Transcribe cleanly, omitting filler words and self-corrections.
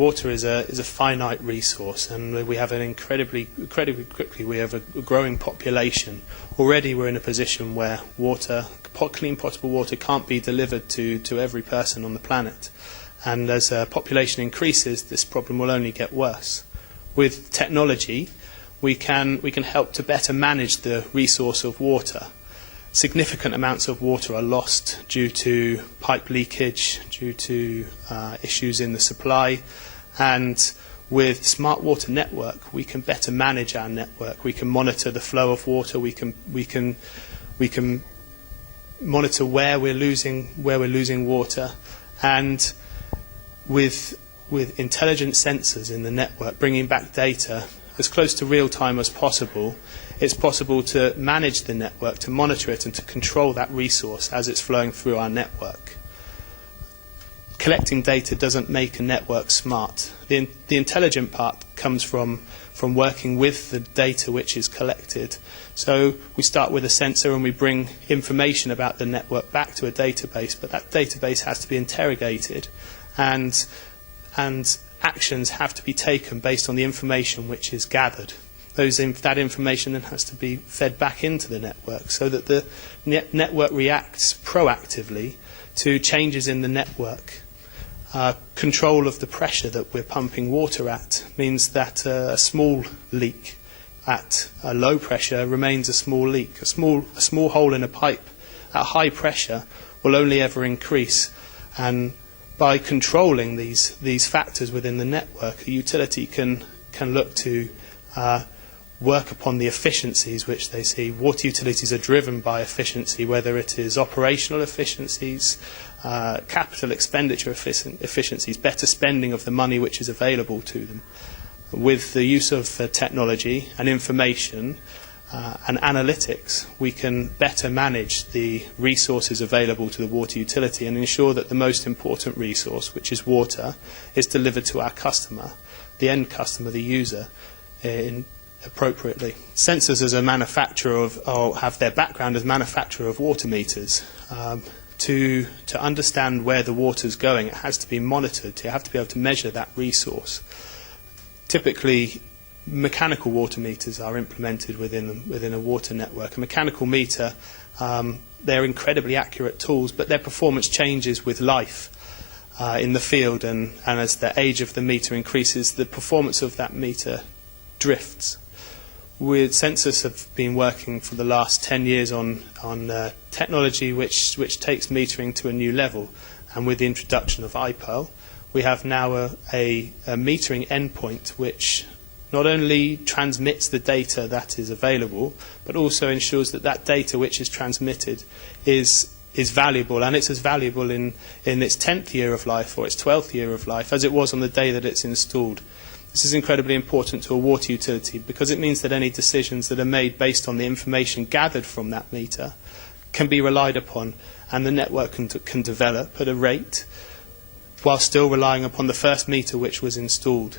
water is a finite resource, and we have an incredibly quickly we have a growing population. Already we're in a position where clean potable water can't be delivered to every person on the planet, and as population increases, this problem will only get worse. With technology, we can help to better manage the resource of water. Significant amounts of water are lost due to pipe leakage, due to issues in the supply, and with Smart Water Network we can better manage our network. We can monitor the flow of water. We can monitor where we're losing water, and with intelligent sensors in the network, bringing back data as close to real time as possible, it's possible to manage the network, to monitor it, and to control that resource as it's flowing through our network. Collecting data doesn't make a network smart. The intelligent part comes from working with the data which is collected. So we start with a sensor and we bring information about the network back to a database, but that database has to be interrogated, and actions have to be taken based on the information which is gathered. That information then has to be fed back into the network so that the network reacts proactively to changes in the network. Control of the pressure that we're pumping water at means that a small leak at a low pressure remains a small leak. A small hole in a pipe at high pressure will only ever increase, and by controlling these factors within the network, a utility can look to work upon the efficiencies which they see. Water utilities are driven by efficiency, whether it is operational efficiencies, capital expenditure efficiencies, better spending of the money which is available to them. With the use of technology and information and analytics, we can better manage the resources available to the water utility and ensure that the most important resource, which is water, is delivered to our customer, the end customer, the user, appropriately. Sensus as a manufacturer have their background as manufacturer of water meters. To understand where the water is going, it has to be monitored. You have to be able to measure that resource. Typically, mechanical water meters are implemented within a water network. A mechanical meter, they're incredibly accurate tools, but their performance changes with life in the field, and as the age of the meter increases, the performance of that meter drifts. With Sensus have been working for the last 10 years on technology which takes metering to a new level, and with the introduction of iPearl, we have now a metering endpoint which not only transmits the data that is available, but also ensures that that data which is transmitted is valuable, and it's as valuable in its 10th year of life or its 12th year of life as it was on the day that it's installed. This is incredibly important to a water utility because it means that any decisions that are made based on the information gathered from that meter can be relied upon, and the network can develop at a rate while still relying upon the first meter which was installed.